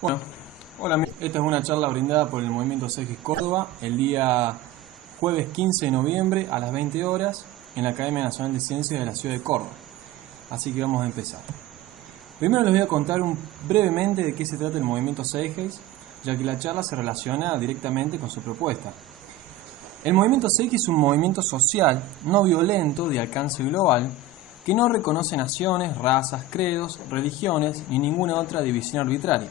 Bueno, hola, esta es una charla brindada por el Movimiento CEGES Córdoba el día jueves 15 de noviembre a las 20 horas en la Academia Nacional de Ciencias de la Ciudad de Córdoba. Así que vamos a empezar. Primero les voy a contar brevemente de qué se trata el Movimiento CEGES, ya que la charla se relaciona directamente con su propuesta. El Movimiento CEGES es un movimiento social no violento de alcance global que no reconoce naciones, razas, credos, religiones ni ninguna otra división arbitraria,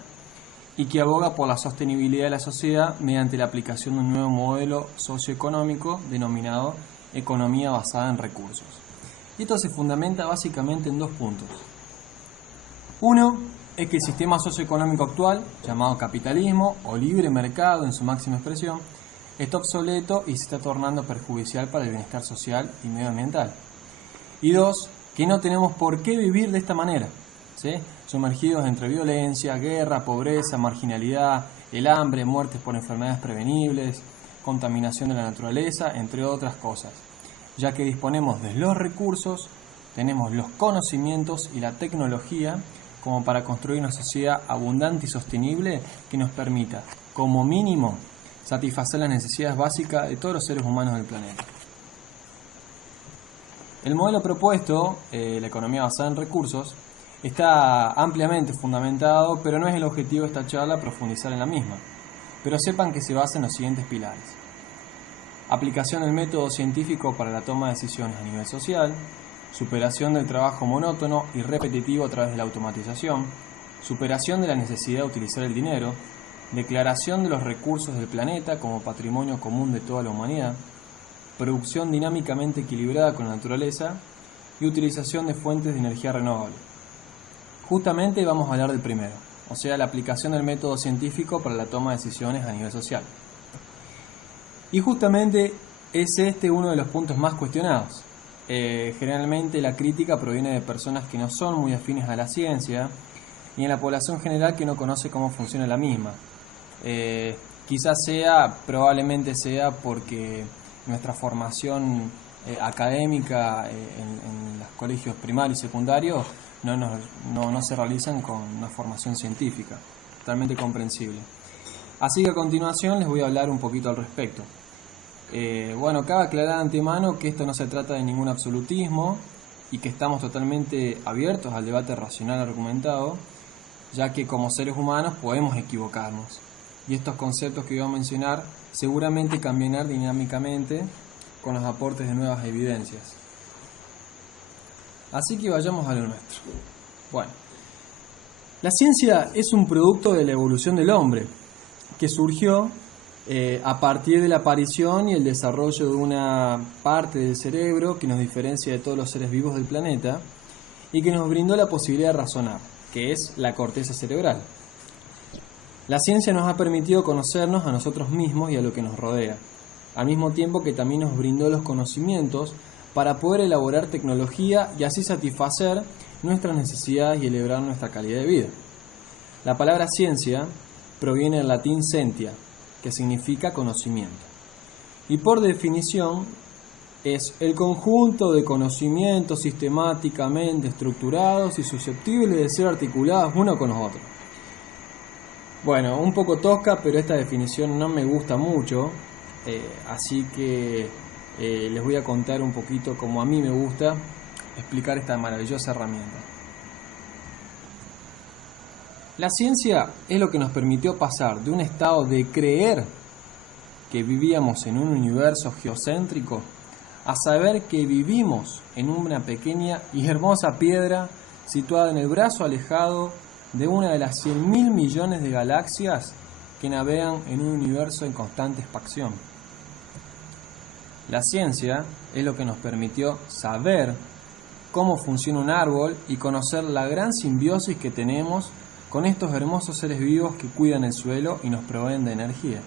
y que aboga por la sostenibilidad de la sociedad mediante la aplicación de un nuevo modelo socioeconómico denominado economía basada en recursos. Y esto se fundamenta básicamente en dos puntos. Uno es que el sistema socioeconómico actual, llamado capitalismo o libre mercado en su máxima expresión, está obsoleto y se está tornando perjudicial para el bienestar social y medioambiental. Y dos, que no tenemos por qué vivir de esta manera, ¿sí? Sumergidos entre violencia, guerra, pobreza, marginalidad, el hambre, muertes por enfermedades prevenibles, contaminación de la naturaleza, entre otras cosas, ya que disponemos de los recursos, tenemos los conocimientos y la tecnología como para construir una sociedad abundante y sostenible que nos permita, como mínimo, satisfacer las necesidades básicas de todos los seres humanos del planeta. El modelo propuesto, la economía basada en recursos, está ampliamente fundamentado, pero no es el objetivo de esta charla profundizar en la misma. Pero sepan que se basa en los siguientes pilares: aplicación del método científico para la toma de decisiones a nivel social, superación del trabajo monótono y repetitivo a través de la automatización, superación de la necesidad de utilizar el dinero, declaración de los recursos del planeta como patrimonio común de toda la humanidad, producción dinámicamente equilibrada con la naturaleza y utilización de fuentes de energía renovable. Justamente vamos a hablar del primero, o sea, la aplicación del método científico para la toma de decisiones a nivel social. Y justamente es este uno de los puntos más cuestionados. Generalmente la crítica proviene de personas que no son muy afines a la ciencia y en la población general que no conoce cómo funciona la misma. Probablemente sea porque nuestra formación académica en los colegios primarios y secundarios no se realizan con una formación científica, totalmente comprensible. Así que a continuación les voy a hablar un poquito al respecto. Cabe aclarar de antemano que esto no se trata de ningún absolutismo y que estamos totalmente abiertos al debate racional argumentado, ya que como seres humanos podemos equivocarnos. Y estos conceptos que voy a mencionar seguramente cambiarán dinámicamente con los aportes de nuevas evidencias. Así que vayamos a lo nuestro. Bueno, la ciencia es un producto de la evolución del hombre, que surgió a partir de la aparición y el desarrollo de una parte del cerebro que nos diferencia de todos los seres vivos del planeta y que nos brindó la posibilidad de razonar, que es la corteza cerebral. La ciencia nos ha permitido conocernos a nosotros mismos y a lo que nos rodea, al mismo tiempo que también nos brindó los conocimientos para poder elaborar tecnología y así satisfacer nuestras necesidades y elevar nuestra calidad de vida. La palabra ciencia proviene del latín scientia, que significa conocimiento, y por definición es el conjunto de conocimientos sistemáticamente estructurados y susceptibles de ser articulados uno con los otros. Bueno, un poco tosca, pero esta definición no me gusta mucho, así que les voy a contar un poquito como a mí me gusta explicar esta maravillosa herramienta. La ciencia es lo que nos permitió pasar de un estado de creer que vivíamos en un universo geocéntrico a saber que vivimos en una pequeña y hermosa piedra situada en el brazo alejado de una de las 100.000 millones de galaxias que navegan en un universo en constante expansión. La ciencia es lo que nos permitió saber cómo funciona un árbol y conocer la gran simbiosis que tenemos con estos hermosos seres vivos que cuidan el suelo y nos proveen de energía.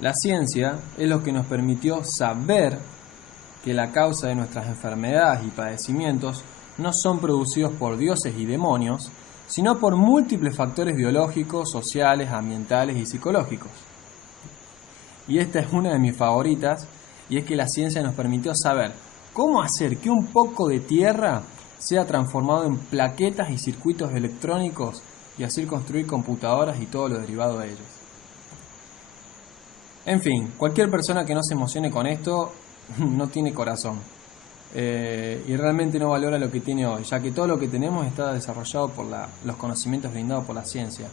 La ciencia es lo que nos permitió saber que la causa de nuestras enfermedades y padecimientos no son producidos por dioses y demonios, sino por múltiples factores biológicos, sociales, ambientales y psicológicos. Y esta es una de mis favoritas, y es que la ciencia nos permitió saber cómo hacer que un poco de tierra sea transformado en plaquetas y circuitos electrónicos y así construir computadoras y todo lo derivado de ellos. En fin, cualquier persona que no se emocione con esto no tiene corazón y realmente no valora lo que tiene hoy, ya que todo lo que tenemos está desarrollado por los conocimientos brindados por la ciencia.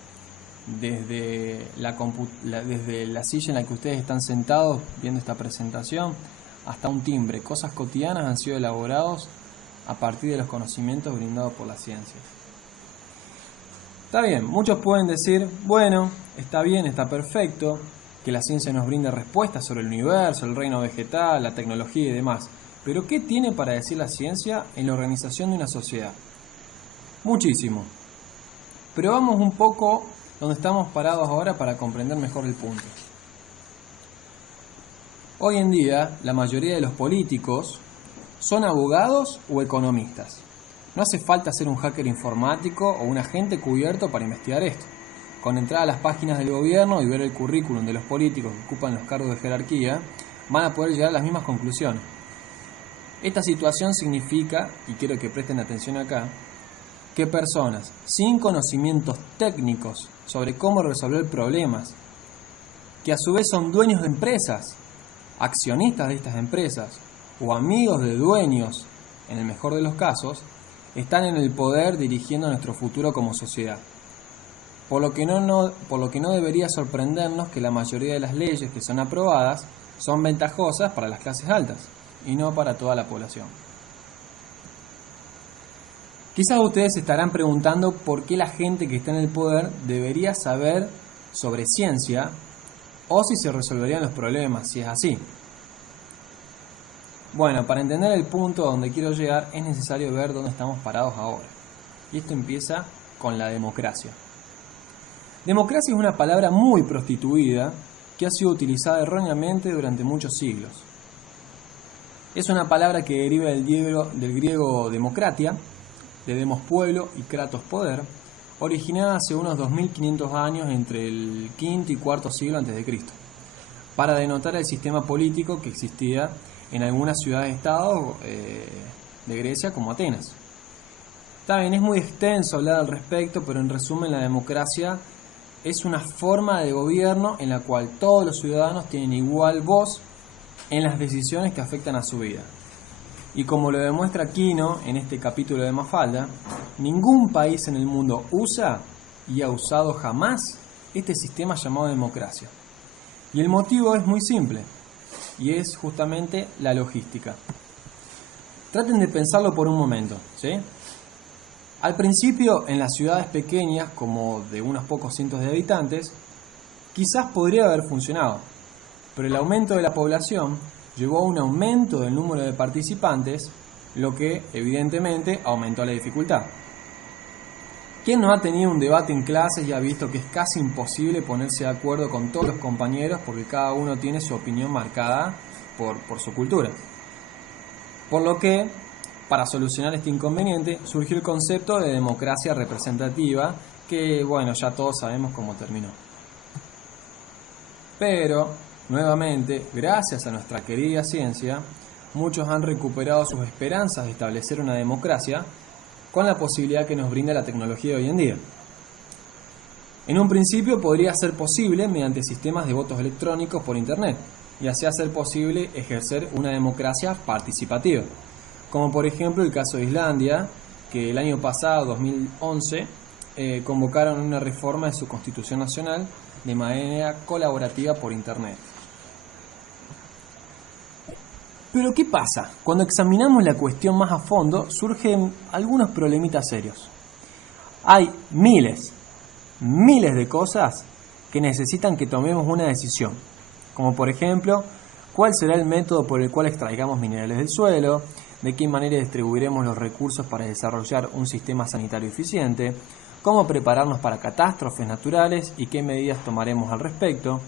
Desde la silla en la que ustedes están sentados viendo esta presentación hasta un timbre, cosas cotidianas han sido elaborados a partir de los conocimientos brindados por la ciencia. Está bien, muchos pueden decir, bueno, está bien, está perfecto, que la ciencia nos brinde respuestas sobre el universo, el reino vegetal, la tecnología y demás. Pero ¿qué tiene para decir la ciencia en la organización de una sociedad? Muchísimo. Pero vamos un poco donde estamos parados ahora para comprender mejor el punto. Hoy en día, la mayoría de los políticos son abogados o economistas. No hace falta ser un hacker informático o un agente cubierto para investigar esto. Con entrar a las páginas del gobierno y ver el currículum de los políticos que ocupan los cargos de jerarquía, van a poder llegar a las mismas conclusiones. Esta situación significa, y quiero que presten atención acá, que personas sin conocimientos técnicos sobre cómo resolver problemas, que a su vez son dueños de empresas, accionistas de estas empresas o amigos de dueños, en el mejor de los casos, están en el poder dirigiendo nuestro futuro como sociedad. Por lo que no debería sorprendernos que la mayoría de las leyes que son aprobadas son ventajosas para las clases altas y no para toda la población. Quizás ustedes se estarán preguntando por qué la gente que está en el poder debería saber sobre ciencia o si se resolverían los problemas, si es así. Bueno, para entender el punto a donde quiero llegar es necesario ver dónde estamos parados ahora. Y esto empieza con la democracia. Democracia es una palabra muy prostituida que ha sido utilizada erróneamente durante muchos siglos. Es una palabra que deriva del griego democratia, de demos pueblo y kratos poder, originada hace unos 2500 años entre el V y IV siglo a.C., para denotar el sistema político que existía en algunas ciudades-estado de Grecia como Atenas. Está bien, es muy extenso hablar al respecto, pero en resumen la democracia es una forma de gobierno en la cual todos los ciudadanos tienen igual voz en las decisiones que afectan a su vida. Y como lo demuestra Quino en este capítulo de Mafalda, ningún país en el mundo usa y ha usado jamás este sistema llamado democracia. Y el motivo es muy simple, y es justamente la logística. Traten de pensarlo por un momento, ¿sí? Al principio, en las ciudades pequeñas, como de unos pocos cientos de habitantes, quizás podría haber funcionado, pero el aumento de la población llevó a un aumento del número de participantes, lo que evidentemente aumentó la dificultad. ¿Quién no ha tenido un debate en clases y ha visto que es casi imposible ponerse de acuerdo con todos los compañeros porque cada uno tiene su opinión marcada por su cultura? Por lo que, para solucionar este inconveniente, surgió el concepto de democracia representativa, que, bueno, ya todos sabemos cómo terminó. Pero, nuevamente, gracias a nuestra querida ciencia, muchos han recuperado sus esperanzas de establecer una democracia con la posibilidad que nos brinda la tecnología de hoy en día. En un principio podría ser posible mediante sistemas de votos electrónicos por Internet, y así hacer posible ejercer una democracia participativa, como por ejemplo el caso de Islandia, que el año pasado, 2011, convocaron una reforma de su Constitución Nacional de manera colaborativa por Internet. Pero ¿qué pasa? Cuando examinamos la cuestión más a fondo, surgen algunos problemitas serios. Hay miles de cosas que necesitan que tomemos una decisión, como por ejemplo, cuál será el método por el cual extraigamos minerales del suelo, de qué manera distribuiremos los recursos para desarrollar un sistema sanitario eficiente, cómo prepararnos para catástrofes naturales y qué medidas tomaremos al respecto,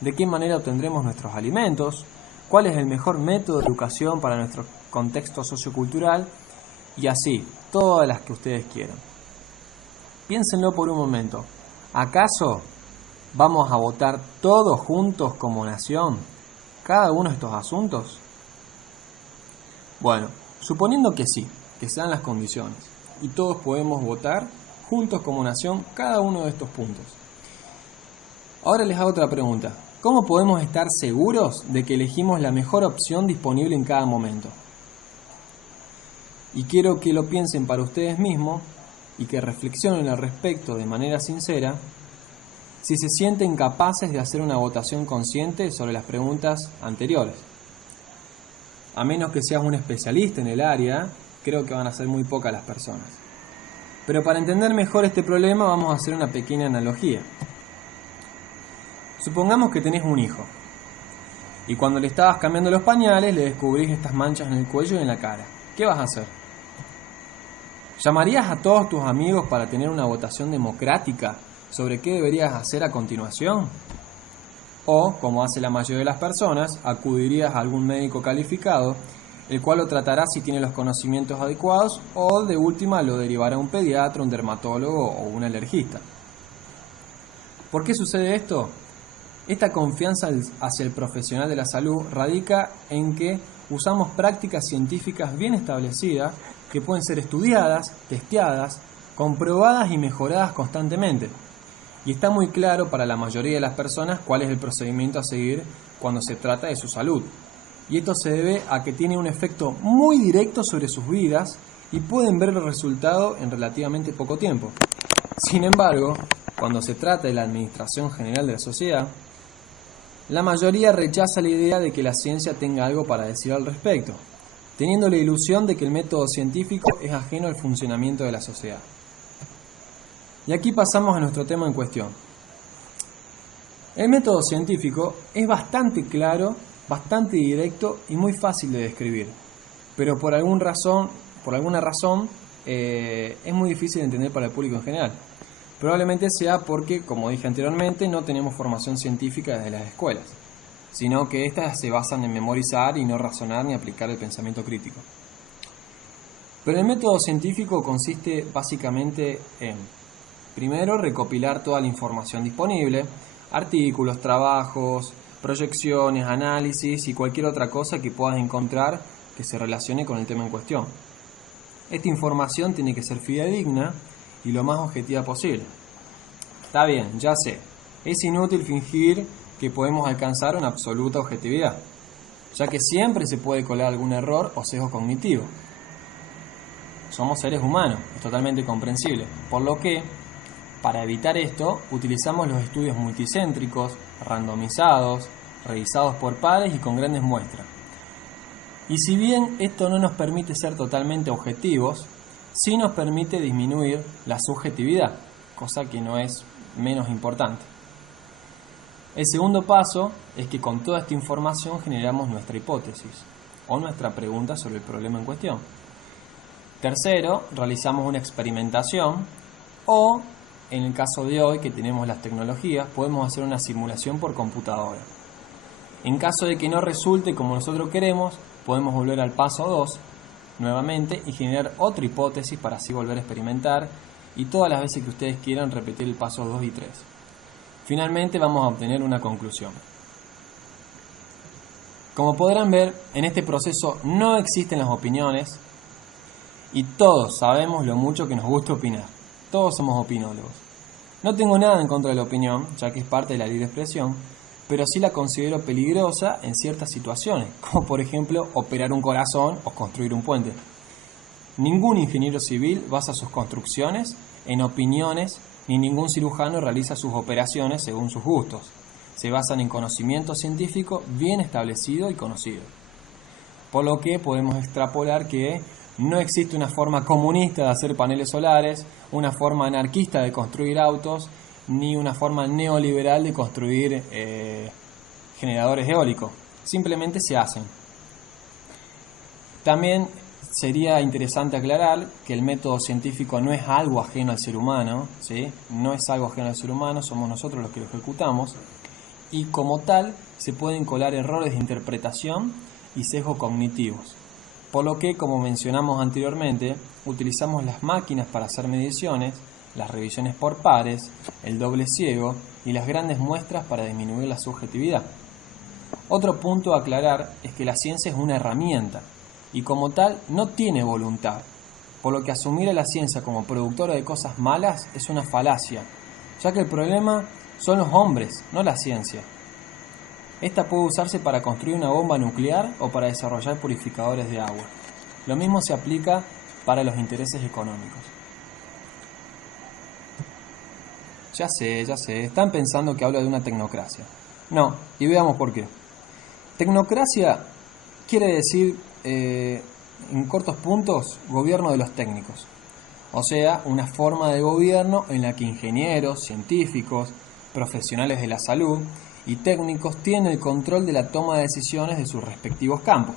de qué manera obtendremos nuestros alimentos, cuál es el mejor método de educación para nuestro contexto sociocultural y así, todas las que ustedes quieran. Piénsenlo por un momento. ¿Acaso vamos a votar todos juntos como nación cada uno de estos asuntos? Bueno, suponiendo que sí, que sean las condiciones. Y todos podemos votar juntos como nación cada uno de estos puntos. Ahora les hago otra pregunta. ¿Cómo podemos estar seguros de que elegimos la mejor opción disponible en cada momento? Y quiero que lo piensen para ustedes mismos y que reflexionen al respecto de manera sincera si se sienten capaces de hacer una votación consciente sobre las preguntas anteriores. A menos que seas un especialista en el área, creo que van a ser muy pocas las personas. Pero para entender mejor este problema vamos a hacer una pequeña analogía. Supongamos que tenés un hijo y cuando le estabas cambiando los pañales le descubrís estas manchas en el cuello y en la cara. ¿Qué vas a hacer? ¿Llamarías a todos tus amigos para tener una votación democrática sobre qué deberías hacer a continuación? O, como hace la mayoría de las personas, acudirías a algún médico calificado, el cual lo tratará si tiene los conocimientos adecuados o de última lo derivará a un pediatra, un dermatólogo o un alergista. ¿Por qué sucede esto? Esta confianza hacia el profesional de la salud radica en que usamos prácticas científicas bien establecidas que pueden ser estudiadas, testeadas, comprobadas y mejoradas constantemente. Y está muy claro para la mayoría de las personas cuál es el procedimiento a seguir cuando se trata de su salud. Y esto se debe a que tiene un efecto muy directo sobre sus vidas y pueden ver el resultado en relativamente poco tiempo. Sin embargo, cuando se trata de la administración general de la sociedad, la mayoría rechaza la idea de que la ciencia tenga algo para decir al respecto, teniendo la ilusión de que el método científico es ajeno al funcionamiento de la sociedad. Y aquí pasamos a nuestro tema en cuestión. El método científico es bastante claro, bastante directo y muy fácil de describir, pero por alguna razón es muy difícil de entender para el público en general. Probablemente sea porque, como dije anteriormente, no tenemos formación científica desde las escuelas, sino que éstas se basan en memorizar y no razonar ni aplicar el pensamiento crítico. Pero el método científico consiste básicamente en, primero, recopilar toda la información disponible, artículos, trabajos, proyecciones, análisis y cualquier otra cosa que puedas encontrar que se relacione con el tema en cuestión. Esta información tiene que ser fidedigna y lo más objetiva posible. Está bien, ya sé, es inútil fingir que podemos alcanzar una absoluta objetividad, ya que siempre se puede colar algún error o sesgo cognitivo. Somos seres humanos, es totalmente comprensible, por lo que, para evitar esto, utilizamos los estudios multicéntricos, randomizados, revisados por pares y con grandes muestras. Y si bien esto no nos permite ser totalmente objetivos, sí nos permite disminuir la subjetividad, cosa que no es menos importante. El segundo paso es que con toda esta información generamos nuestra hipótesis o nuestra pregunta sobre el problema en cuestión. Tercero, realizamos una experimentación o, en el caso de hoy que tenemos las tecnologías, podemos hacer una simulación por computadora. En caso de que no resulte como nosotros queremos, podemos volver al paso 2 nuevamente y generar otra hipótesis para así volver a experimentar y todas las veces que ustedes quieran repetir el paso 2 y 3. Finalmente vamos a obtener una conclusión. Como podrán ver, en este proceso no existen las opiniones y todos sabemos lo mucho que nos gusta opinar. Todos somos opinólogos. No tengo nada en contra de la opinión, ya que es parte de la libre expresión, pero sí la considero peligrosa en ciertas situaciones, como por ejemplo operar un corazón o construir un puente. Ningún ingeniero civil basa sus construcciones en opiniones, ni ningún cirujano realiza sus operaciones según sus gustos. Se basan en conocimiento científico bien establecido y conocido. Por lo que podemos extrapolar que no existe una forma comunista de hacer paneles solares, una forma anarquista de construir autos, ni una forma neoliberal de construir generadores eólicos. Simplemente se hacen. También sería interesante aclarar que el método científico no es algo ajeno al ser humano, ¿sí? No es algo ajeno al ser humano, somos nosotros los que lo ejecutamos, y como tal se pueden colar errores de interpretación y sesgos cognitivos. Por lo que, como mencionamos anteriormente, utilizamos las máquinas para hacer mediciones, las revisiones por pares, el doble ciego y las grandes muestras para disminuir la subjetividad. Otro punto a aclarar es que la ciencia es una herramienta y como tal no tiene voluntad, por lo que asumir a la ciencia como productora de cosas malas es una falacia, ya que el problema son los hombres, no la ciencia. Esta puede usarse para construir una bomba nuclear o para desarrollar purificadores de agua. Lo mismo se aplica para los intereses económicos. Ya sé, están pensando que hablo de una tecnocracia. No, y veamos por qué. Tecnocracia quiere decir, en cortos puntos, gobierno de los técnicos. O sea, una forma de gobierno en la que ingenieros, científicos, profesionales de la salud y técnicos tienen el control de la toma de decisiones de sus respectivos campos.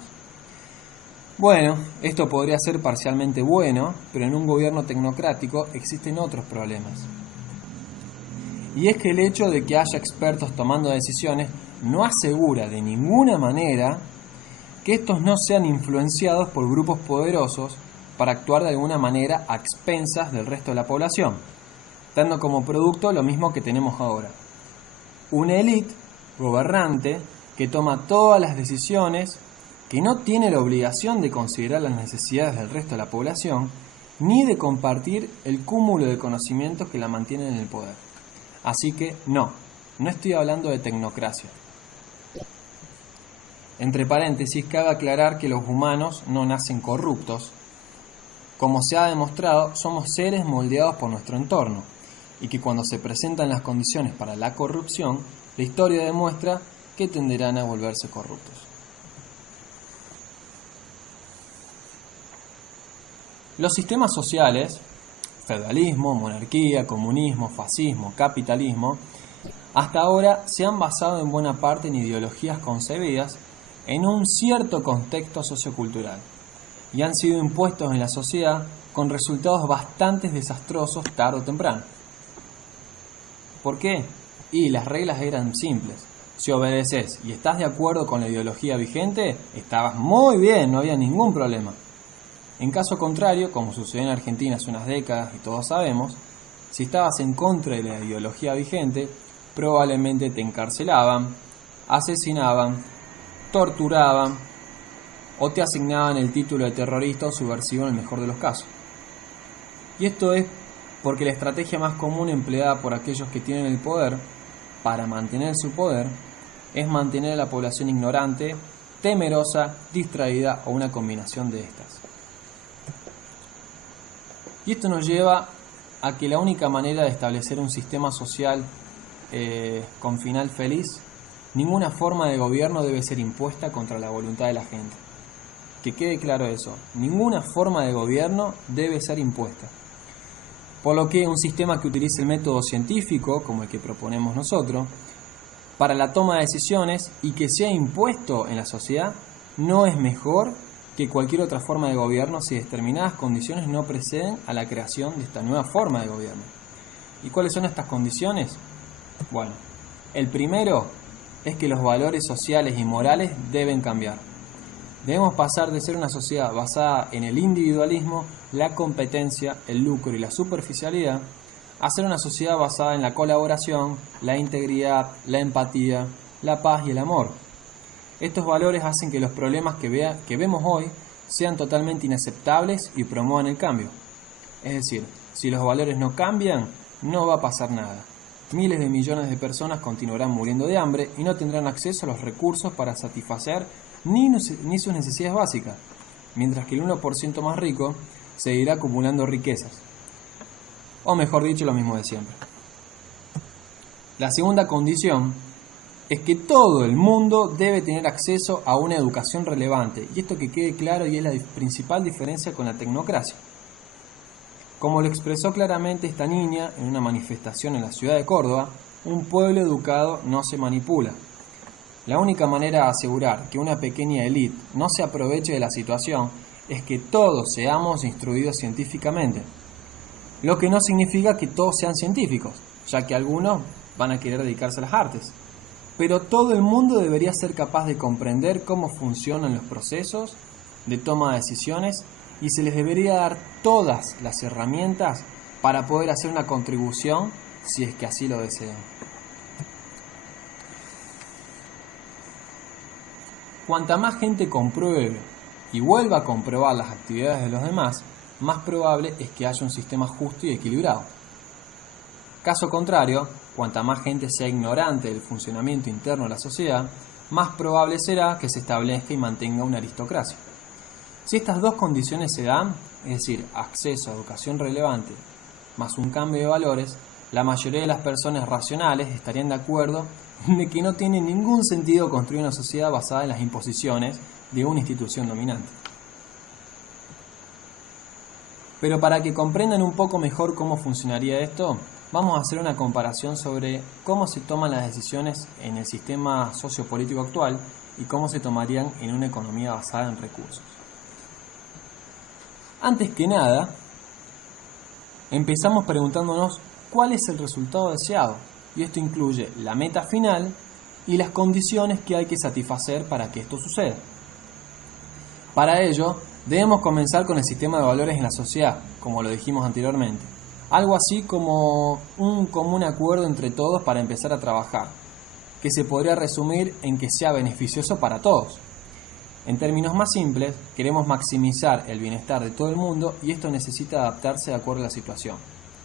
Bueno, esto podría ser parcialmente bueno, pero en un gobierno tecnocrático existen otros problemas. Y es que el hecho de que haya expertos tomando decisiones no asegura de ninguna manera que estos no sean influenciados por grupos poderosos para actuar de alguna manera a expensas del resto de la población, dando como producto lo mismo que tenemos ahora. Una élite gobernante que toma todas las decisiones, que no tiene la obligación de considerar las necesidades del resto de la población, ni de compartir el cúmulo de conocimientos que la mantienen en el poder. Así que no estoy hablando de tecnocracia. Entre paréntesis, cabe aclarar que los humanos no nacen corruptos. Como se ha demostrado, somos seres moldeados por nuestro entorno, y que cuando se presentan las condiciones para la corrupción, la historia demuestra que tenderán a volverse corruptos. Los sistemas sociales, feudalismo, monarquía, comunismo, fascismo, capitalismo, hasta ahora se han basado en buena parte en ideologías concebidas en un cierto contexto sociocultural y han sido impuestos en la sociedad con resultados bastante desastrosos tarde o temprano. ¿Por qué? Y las reglas eran simples. Si obedeces y estás de acuerdo con la ideología vigente, estabas muy bien, no había ningún problema. En caso contrario, como sucedió en Argentina hace unas décadas y todos sabemos, si estabas en contra de la ideología vigente, probablemente te encarcelaban, asesinaban, torturaban o te asignaban el título de terrorista o subversivo en el mejor de los casos. Y esto es porque la estrategia más común empleada por aquellos que tienen el poder para mantener su poder es mantener a la población ignorante, temerosa, distraída o una combinación de estas. Y esto nos lleva a que la única manera de establecer un sistema social con final feliz, ninguna forma de gobierno debe ser impuesta contra la voluntad de la gente. Que quede claro eso, ninguna forma de gobierno debe ser impuesta. Por lo que un sistema que utilice el método científico, como el que proponemos nosotros, para la toma de decisiones y que sea impuesto en la sociedad, no es mejor que cualquier otra forma de gobierno si determinadas condiciones no preceden a la creación de esta nueva forma de gobierno. ¿Y cuáles son estas condiciones? Bueno, el primero es que los valores sociales y morales deben cambiar. Debemos pasar de ser una sociedad basada en el individualismo, la competencia, el lucro y la superficialidad, a ser una sociedad basada en la colaboración, la integridad, la empatía, la paz y el amor. Estos valores hacen que los problemas que vemos hoy sean totalmente inaceptables y promuevan el cambio. Es decir, si los valores no cambian, no va a pasar nada. Miles de millones de personas continuarán muriendo de hambre y no tendrán acceso a los recursos para satisfacer ni sus necesidades básicas, mientras que el 1% más rico seguirá acumulando riquezas. O mejor dicho, lo mismo de siempre. La segunda condición es que todo el mundo debe tener acceso a una educación relevante, y esto que quede claro y es la principal diferencia con la tecnocracia. Como lo expresó claramente esta niña en una manifestación en la ciudad de Córdoba, un pueblo educado no se manipula. La única manera de asegurar que una pequeña élite no se aproveche de la situación es que todos seamos instruidos científicamente, lo que no significa que todos sean científicos, ya que algunos van a querer dedicarse a las artes. Pero todo el mundo debería ser capaz de comprender cómo funcionan los procesos de toma de decisiones y se les debería dar todas las herramientas para poder hacer una contribución si es que así lo desean. Cuanta más gente compruebe y vuelva a comprobar las actividades de los demás, más probable es que haya un sistema justo y equilibrado. Caso contrario, cuanta más gente sea ignorante del funcionamiento interno de la sociedad, más probable será que se establezca y mantenga una aristocracia. Si estas dos condiciones se dan, es decir, acceso a educación relevante más un cambio de valores, la mayoría de las personas racionales estarían de acuerdo de que no tiene ningún sentido construir una sociedad basada en las imposiciones de una institución dominante. Pero para que comprendan un poco mejor cómo funcionaría esto, vamos a hacer una comparación sobre cómo se toman las decisiones en el sistema sociopolítico actual y cómo se tomarían en una economía basada en recursos. Antes que nada, empezamos preguntándonos cuál es el resultado deseado, y esto incluye la meta final y las condiciones que hay que satisfacer para que esto suceda. Para ello, debemos comenzar con el sistema de valores en la sociedad, como lo dijimos anteriormente. Algo así como un común acuerdo entre todos para empezar a trabajar, que se podría resumir en que sea beneficioso para todos. En términos más simples, queremos maximizar el bienestar de todo el mundo y esto necesita adaptarse de acuerdo a la situación,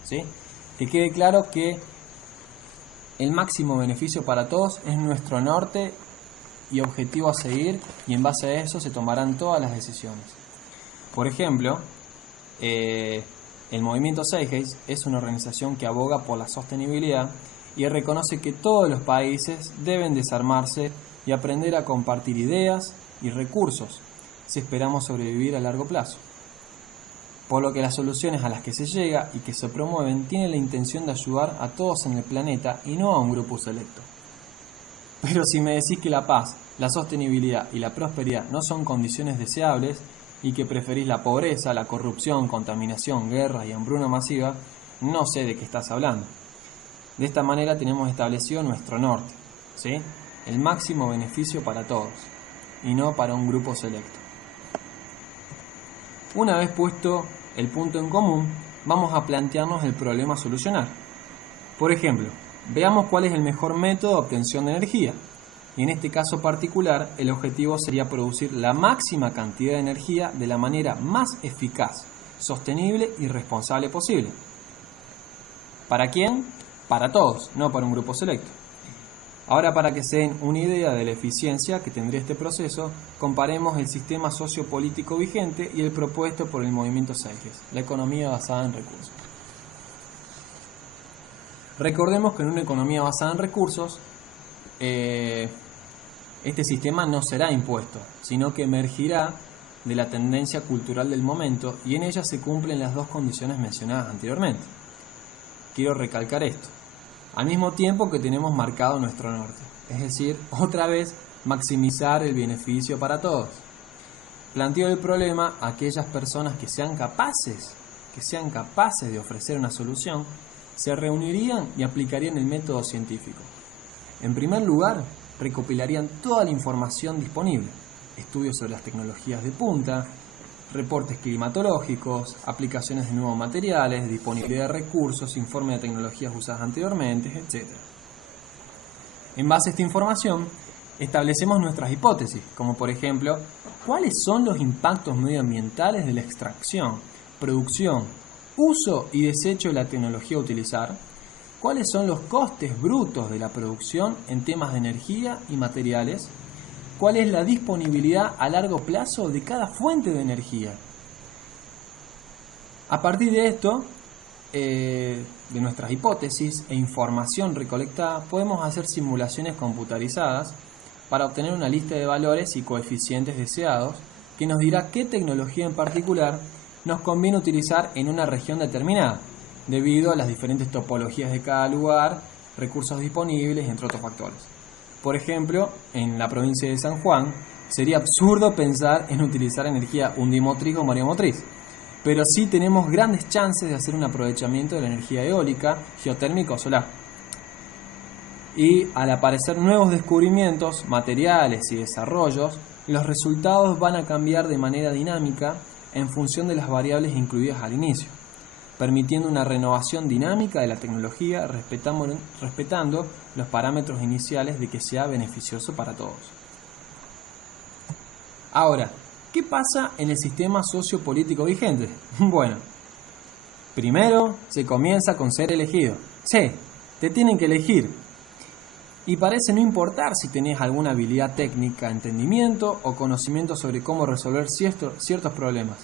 ¿sí? Que quede claro que el máximo beneficio para todos es nuestro norte y objetivo a seguir, y en base a eso se tomarán todas las decisiones. Por ejemplo, el movimiento Zeigeist es una organización que aboga por la sostenibilidad y reconoce que todos los países deben desarmarse y aprender a compartir ideas y recursos si esperamos sobrevivir a largo plazo. Por lo que las soluciones a las que se llega y que se promueven tienen la intención de ayudar a todos en el planeta y no a un grupo selecto. Pero si me decís que la paz, la sostenibilidad y la prosperidad no son condiciones deseables y que preferís la pobreza, la corrupción, contaminación, guerra y hambruna masiva, no sé de qué estás hablando. De esta manera tenemos establecido nuestro norte, ¿sí? El máximo beneficio para todos y no para un grupo selecto. Una vez puesto el punto en común, vamos a plantearnos el problema a solucionar. Por ejemplo, veamos cuál es el mejor método de obtención de energía. Y en este caso particular, el objetivo sería producir la máxima cantidad de energía de la manera más eficaz, sostenible y responsable posible. ¿Para quién? Para todos, no para un grupo selecto. Ahora, para que se den una idea de la eficiencia que tendría este proceso, comparemos el sistema sociopolítico vigente y el propuesto por el movimiento Zeigeist, la economía basada en recursos. Recordemos que en una economía basada en recursos, este sistema no será impuesto, sino que emergirá de la tendencia cultural del momento y en ella se cumplen las dos condiciones mencionadas anteriormente. Quiero recalcar esto. Al mismo tiempo que tenemos marcado nuestro norte, es decir, otra vez maximizar el beneficio para todos. Planteo el problema a aquellas personas que sean capaces de ofrecer una solución, se reunirían y aplicarían el método científico. En primer lugar, recopilarían toda la información disponible, estudios sobre las tecnologías de punta, reportes climatológicos, aplicaciones de nuevos materiales, disponibilidad de recursos, informe de tecnologías usadas anteriormente, etc. En base a esta información, establecemos nuestras hipótesis, como por ejemplo, ¿cuáles son los impactos medioambientales de la extracción, producción, uso y desecho de la tecnología a utilizar? ¿Cuáles son los costes brutos de la producción en temas de energía y materiales? ¿Cuál es la disponibilidad a largo plazo de cada fuente de energía? A partir de esto, de nuestras hipótesis e información recolectada, podemos hacer simulaciones computarizadas para obtener una lista de valores y coeficientes deseados que nos dirá qué tecnología en particular nos conviene utilizar en una región determinada, debido a las diferentes topologías de cada lugar, recursos disponibles, entre otros factores. Por ejemplo, en la provincia de San Juan, sería absurdo pensar en utilizar energía undimotriz o mareomotriz, pero sí tenemos grandes chances de hacer un aprovechamiento de la energía eólica, geotérmica o solar. Y al aparecer nuevos descubrimientos, materiales y desarrollos, los resultados van a cambiar de manera dinámica en función de las variables incluidas al inicio, permitiendo una renovación dinámica de la tecnología respetando los parámetros iniciales de que sea beneficioso para todos. Ahora, ¿Qué pasa en el sistema sociopolítico vigente? Bueno, primero se comienza con ser elegido. Sí, te tienen que elegir. Y parece no importar si tenés alguna habilidad técnica, entendimiento o conocimiento sobre cómo resolver ciertos problemas.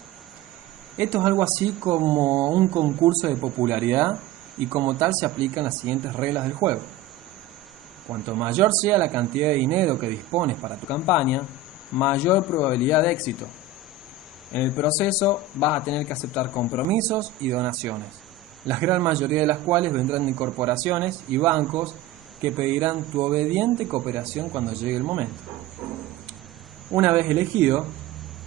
Esto es algo así como un concurso de popularidad y como tal se aplican las siguientes reglas del juego. Cuanto mayor sea la cantidad de dinero que dispones para tu campaña, mayor probabilidad de éxito. En el proceso vas a tener que aceptar compromisos y donaciones, la gran mayoría de las cuales vendrán de corporaciones y bancos que pedirán tu obediente cooperación cuando llegue el momento. Una vez elegido,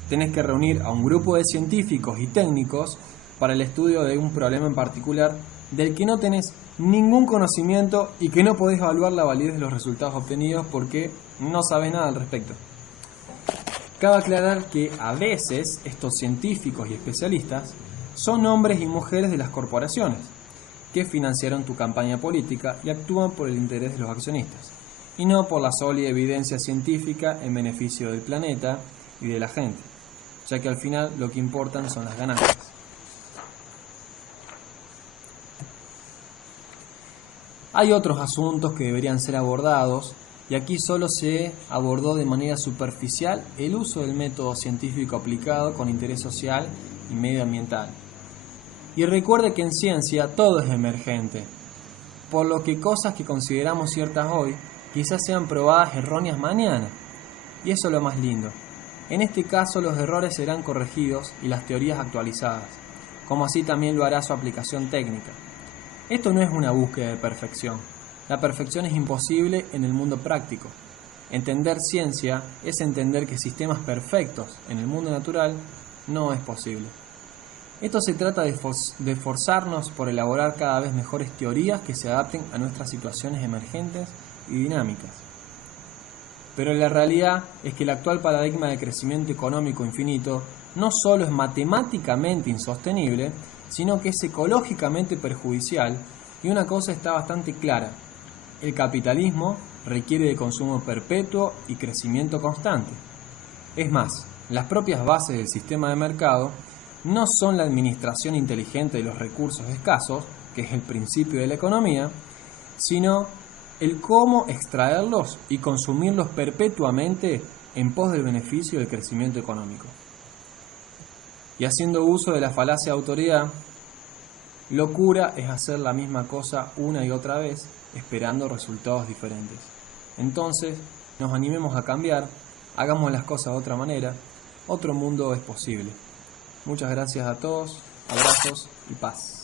tenés que reunir a un grupo de científicos y técnicos para el estudio de un problema en particular del que no tenés ningún conocimiento y que no podés evaluar la validez de los resultados obtenidos porque no sabes nada al respecto. Cabe aclarar que a veces estos científicos y especialistas son hombres y mujeres de las corporaciones que financiaron tu campaña política y actúan por el interés de los accionistas y no por la sólida evidencia científica en beneficio del planeta y de la gente, ya que al final lo que importan son las ganancias. Hay otros asuntos que deberían ser abordados y aquí solo se abordó de manera superficial el uso del método científico aplicado con interés social y medioambiental. Y recuerde que en ciencia todo es emergente, por lo que cosas que consideramos ciertas hoy quizás sean probadas erróneas mañana. Y eso es lo más lindo. En este caso los errores serán corregidos y las teorías actualizadas, como así también lo hará su aplicación técnica. Esto no es una búsqueda de perfección. La perfección es imposible en el mundo práctico. Entender ciencia es entender que sistemas perfectos en el mundo natural no es posible. Esto se trata de esforzarnos por elaborar cada vez mejores teorías que se adapten a nuestras situaciones emergentes y dinámicas. Pero la realidad es que el actual paradigma de crecimiento económico infinito no solo es matemáticamente insostenible, sino que es ecológicamente perjudicial, y una cosa está bastante clara: el capitalismo requiere de consumo perpetuo y crecimiento constante. Es más, las propias bases del sistema de mercado no son la administración inteligente de los recursos escasos, que es el principio de la economía, sino el cómo extraerlos y consumirlos perpetuamente en pos del beneficio del crecimiento económico. Y haciendo uso de la falacia de autoridad, locura es hacer la misma cosa una y otra vez, esperando resultados diferentes. Entonces, nos animemos a cambiar, hagamos las cosas de otra manera, otro mundo es posible. Muchas gracias a todos, abrazos y paz.